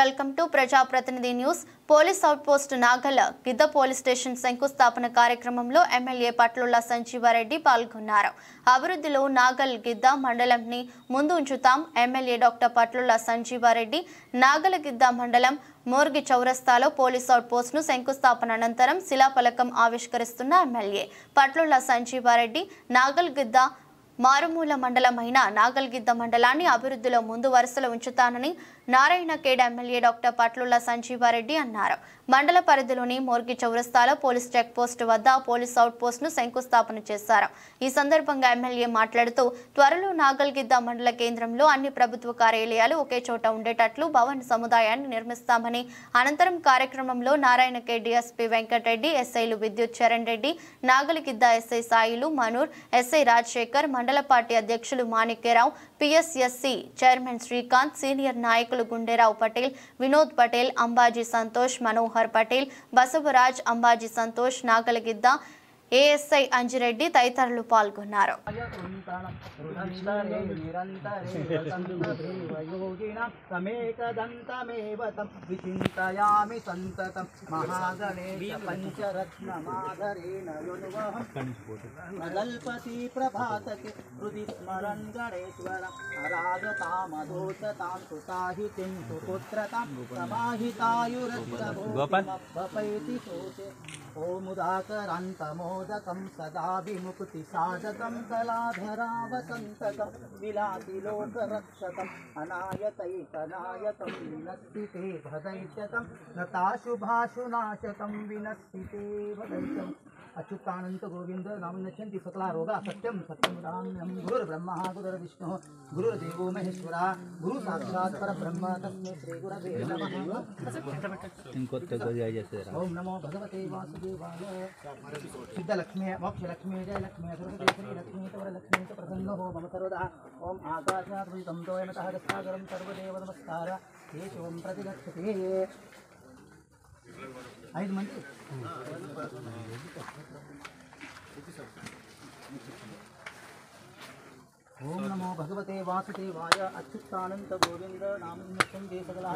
Welcome to Prajaprathinidhi news. Police outpost Nagal Gidda police station శంకుస్థాపన కార్యక్రమంలో MLA Patlula Sanjeeva Reddy పాల్గొన్నారు. అభివృద్ధిలో నాగల్ గిద్ద మండలంని ముందు ఉంచుతాం. ఎమ్మెల్యే డాక్టర్ పట్లుల సంజీవారెడ్డి నాగల్ గిద్ద మండలం మోర్గి చౌరస్తాలో పోలీస్ అవుట్ పోస్ట్ ను శంకుస్థాపన అనంతరం శిలాఫలకం ఆవిష్కరిస్తున్న ఎమ్మెల్యే పట్లుల సంజీవారెడ్డి నాగల్ గిద్ద మారుమూల మండలమైన నాగల్గిద్ద మండలాన్ని అభివృద్ధిలో ముందు వరుసలో ఉంచుతానని నారాయణఖేడ్ ఎమ్మెల్యే డాక్టర్ పట్లుల సంజీవారెడ్డి అన్నారు. మండల పరిధిలోని మోర్గి చౌరస్తాలో పోలీస్ చెక్ పోస్ట్ వద్ద పోలీస్ అవుట్ పోస్ట్ ను శంకుస్థాపన చేశారు. ఈ సందర్భంగా ఎమ్మెల్యే మాట్లాడుతూ త్వరలో నాగల్గిద్ద మండల కేంద్రంలో అన్ని ప్రభుత్వ కార్యాలయాలు ఒకే చోట ఉండేటట్లు భవన్ సముదాయాన్ని నిర్మిస్తామని, అనంతరం కార్యక్రమంలో నారాయణఖేడ్ డిఎస్పీ వెంకటరెడ్డి, ఎస్ఐలు విద్యుత్ చరణ్ రెడ్డి, నాగల్గిద్ద ఎస్ఐ సాయిలు మనూర్, ఎస్ఐ రాజశేఖర్, మండల పార్టీ అధ్యక్షులు మాణిక్యరావు, పిఎస్ఎస్సి చైర్మన్ శ్రీకాంత్, సీనియర్ నాయకులు గుండెరావు పటేల్, వినోద్ పటేల్, అంబాజీ సంతోష్, మనోహర్ పటేల్, బసవరాజ్, అంబాజీ సంతోష్, నాగల్గిద్ద ఏఎస్ఐ అంజిరెడ్డి తదితరులు పాల్గొన్నారు. ఓముదాకరాంతమోదకం సదా విముక్తి సాధకం కళాధరావసంతకం విలాసి లోకరక్షకం అనాయతైకనాయకం వినస్థితే భదైత్యకం నతాశుభాశునాశకం వినస్థితే భదైత్యం. అచ్యుతానంత గోవింద నామనశ్యంతి సకలా రోగా సత్యం సత్యం రామ్యం. గురుర్బ్రహ్మ గురుర్విష్ణు గురుర్దేవో మహేశ్వర గురు సాక్షాత్ పరబ్రహ్మ తస్మై శ్రీ గురవే నమః. ఓం నమో భగవతే వాసుదేవాయ. సిద్ధలక్ష్మి మోక్షలక్ష్మి జయలక్ష్మి సర్వదేశ్వరీ లక్ష్మీ వరలక్ష్మీ చ ప్రసన్నో మమ సర్వదా. ఓం ఆకాశాత్ తోయమతః సాగరం సర్వదేవ నమస్కార కేశవం ప్రతిగచ్చతే. 5 మంది ఓం నమో భగవతే వాసుదేవాయ. అచ్యుతానంత గోవింద నామనిత్యం దేశగలా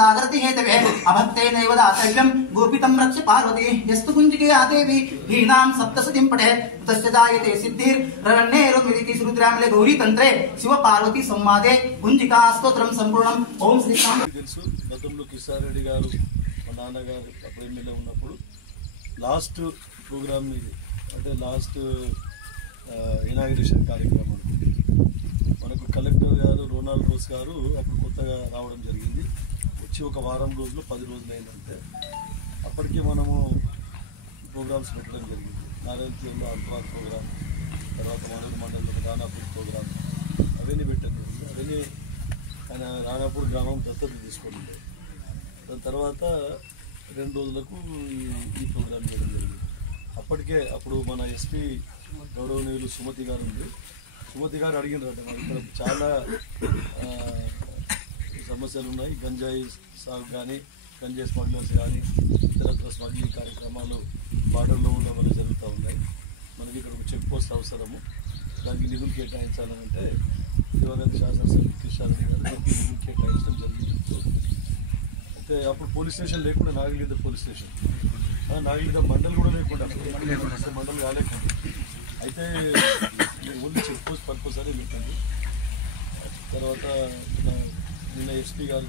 जागृति हेतवे अभक्तेनैव दातव्यं गोपितं रक्ष पार्वती यस्तु कुञ्जिके आदेवी हीनां सप्तसतीं पठेत् तस्य जायते सिद्धिर्रण्येरुन्मिलिति श्रुतिरामले गौरी तंत्रे शिव पार्वती संवादे कुञ्जिका स्तोत्रं संपूर्णं. ओम श्री राम. గతంలో కిషార్ రెడ్డి గారు మా నాన్నగారు అప్పుడు ఎమ్మెల్యే ఉన్నప్పుడు లాస్ట్ ప్రోగ్రామ్ ఇది, అంటే లాస్ట్ ఇనాగ్రేషన్ కార్యక్రమం మనకు కలెక్టర్ గారు రోనాల్డ్ రోస్ గారు అప్పుడు కొత్తగా రావడం జరిగింది. వచ్చి ఒక వారం రోజులు 10 రోజులు అయిందంటే అప్పటికి మనము ప్రోగ్రామ్స్ పెట్టడం జరిగింది. నారాయణపూర్లో అల్ట్రాక్ ప్రోగ్రామ్, తర్వాత మనూరు మండలంలో రాణాపూర్ ప్రోగ్రామ్, అవన్నీ పెట్టడం జరిగింది. అవన్నీ ఆయన రాణాపూర్ గ్రామం దత్తత తీసుకుంటే దాని తర్వాత 2 రోజులకు ఈ ప్రోగ్రామ్ చేయడం జరిగింది. అప్పుడు మన ఎస్పీ గౌరవనీయులు సుమతి గారు ఉంది. సుమతి గారు అడిగినారంటే మరి ఇక్కడ చాలా సమస్యలు ఉన్నాయి, గంజాయి సాగు కానీ, గంజాయి స్మగ్లర్స్ కానీ, ఇతరత్ర స్మగ్లింగ్ కార్యక్రమాలు బార్డర్లో ఉండడం వల్ల జరుగుతూ ఉన్నాయి. మనకి ఇక్కడ ఒక చెక్ పోస్ట్ అవసరము, దానికి నిధులు కేటాయించాలంటే యువగంధ శాసనసభ్యులు కిషార్ రెడ్డి గారు దానికి నిధులు కేటాయించడం జరిగింది. అయితే అప్పుడు పోలీస్ స్టేషన్ లేకుండా నాగల్గిద్ద పోలీస్ స్టేషన్, నాగల్గిద్ద మండలి కూడా లేకుండా మండలి కాలేకుండా, అయితే ఓన్లీ చెక్ పోస్ట్ పర్పస్ అని పెట్టండి. తర్వాత నిన్న ఎస్పీ గారు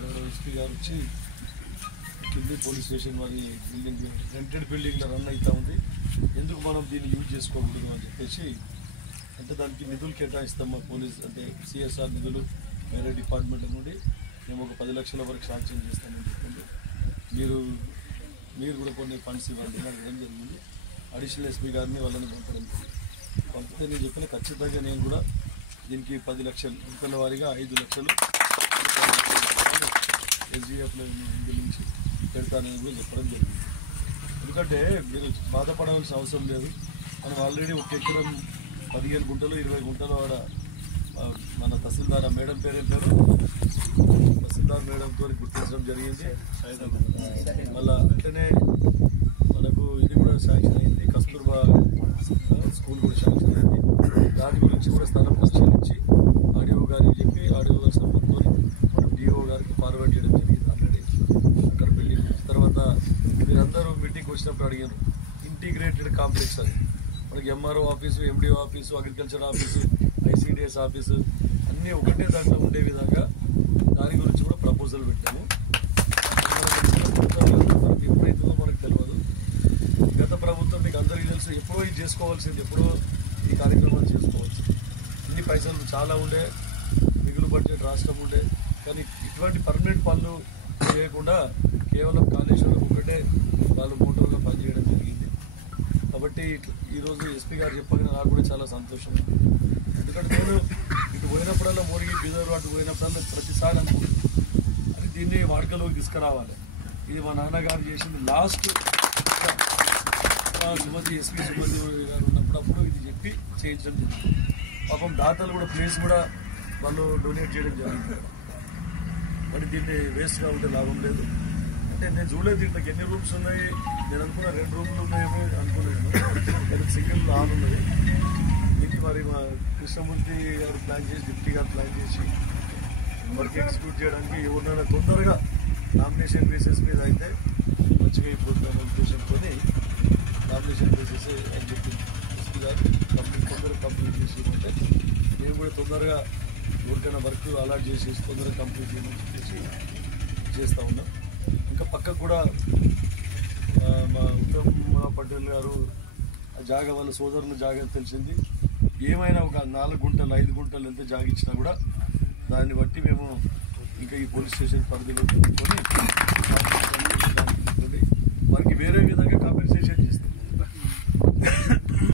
వచ్చి కింది పోలీస్ స్టేషన్ వారి బిల్డింగ్ రెంటెడ్ బిల్డింగ్లో రన్ అవుతూ ఉంది, ఎందుకు మనం దీన్ని యూజ్ చేసుకోకూడదు అని చెప్పేసి, అంటే దానికి నిధులు కేటాయిస్తాం మా పోలీస్, అంటే సిఎస్ఆర్ నిధులు వేరే డిపార్ట్మెంట్ నుండి మేము ఒక 10 లక్షల వరకు శాంక్షన్ చేస్తామని చెప్పింది. మీరు కూడా కొన్ని ఫండ్స్ ఇవ్వండి నాకు ఏం జరిగింది. అడిషనల్ ఎస్పీ గారిని వాళ్ళని పంపితే నేను చెప్పిన ఖచ్చితంగా నేను కూడా దీనికి 10 లక్షలు ఇంకల వారీగా 5 లక్షలు ఎస్డిఎఫ్లో నుంచి పెడతానని కూడా చెప్పడం జరిగింది. ఎందుకంటే మీరు బాధపడవలసిన అవసరం లేదు. మనం ఆల్రెడీ 1 ఎకరం 15 గుంటలు 20 గుంటలు ఆడ మన తహసీల్దార్ మేడం పేరేం పేరు తహసీల్దార్ మేడంతో గుర్తించడం జరిగింది. మళ్ళా అంటేనే మనకు ఇది కూడా శాంక్షన్ అయింది, కస్తూర్బా స్కూల్ కూడా శాంక్షన్ అయింది. దాని గురించి కూడా స్థలం పరిశీలించి ఆర్డీఓ గారికి చెప్పి ఆర్డీఓ గారి సంబంధంతో మనం డిఓ గారికి ఫార్వర్డ్ చేయడం జరిగింది. ఆల్రెడీ అక్కడ వెళ్ళి తర్వాత మీరందరూ మీటింగ్కి వచ్చినప్పుడు అడిగారు, ఇంటిగ్రేటెడ్ కాంప్లెక్స్ అది మనకి MRO office, MDO office, agriculture office, ICDS office అన్నీ ఒకటే దాంట్లో ఉండే విధంగా దాని గురించి కూడా ప్రపోజల్ పెట్టాము. మనకి ఎప్పుడైతుందో మనకు తెలియదు. గత ప్రభుత్వం మీకు అందరికీ తెలుసు, ఎప్పుడో ఇది చేసుకోవాల్సింది, ఎప్పుడో ఈ కార్యక్రమాలు చేసుకోవాల్సింది. ఇన్ని పైసలు చాలా ఉండే, మిగులు బడ్జెట్ రాష్ట్రం ఉండే, కానీ ఇటువంటి పర్మనెంట్ పనులు చేయకుండా కేవలం కాళేశ్వరం ఒకటే వాళ్ళు మోటార్లో పనిచేయడం జరిగింది. కాబట్టి ఈరోజు ఎస్పీ గారు చెప్పగానే నాకు కూడా చాలా సంతోషం. ఎందుకంటే నేను ఇటు పోయినప్పుడల్లా మోరిగి బీదరు అటు పోయినప్పుడల్లా ప్రతిసారి అనుకుంటున్నాను అది దీన్ని వాడుకలోకి తీసుకురావాలి. ఇది మా నాన్నగారు చేసింది లాస్ట్ సుమతి ఎస్పీ సుమతి గారు ఉన్నప్పుడు ఇది చెప్పి చేయించడం జరిగింది. పాపం దాతలు కూడా ప్లేస్ కూడా వాళ్ళు డొనేట్ చేయడం జరిగింది. మరి దీన్ని వేస్ట్గా ఉంటే లాభం లేదు. అంటే నేను చూడలేదు దీంట్లోకి ఎన్ని రూమ్స్ ఉన్నాయి, నేను అనుకున్నా 2 రూమ్లు ఉన్నాయేమో అనుకున్నాను. నేను సింగిల్ హాల్ ఉన్నది. దీనికి మరి మా కృష్ణమూర్తి గారు ప్లాన్ చేసి, డిప్యూటీ గారు ప్లాన్ చేసి వర్క్ ఎగ్జిక్యూట్ చేయడానికి ఎవరినైనా తొందరగా నామినేషన్ బేసిస్ మీద అయితే మంచిగా అయిపోతున్న ఉద్దేశంతో నామినేషన్ బేసిస్ అని చెప్పింది ఎస్పీ గారు. తొందరగా కంప్లీట్ చేసి ఉంటే మేము కూడా తొందరగా ఎవరికైనా వర్క్ అలాట్ చేసి తొందరగా కంప్లీట్ చేయమని చెప్పేసి చేస్తూ ఉన్నాం. ఇంకా పక్కకు కూడా మా ఉత్తమ్ పటేల్ గారు ఆ జాగా వాళ్ళ సోదరుని జాగా తెలిసింది. ఏమైనా ఒక 4 గుంటలు 5 గుంటలు ఎంత జాగా ఇచ్చినా కూడా దాన్ని బట్టి మేము ఇంకా ఈ పోలీస్ స్టేషన్ పరిధిలో పెట్టుకొని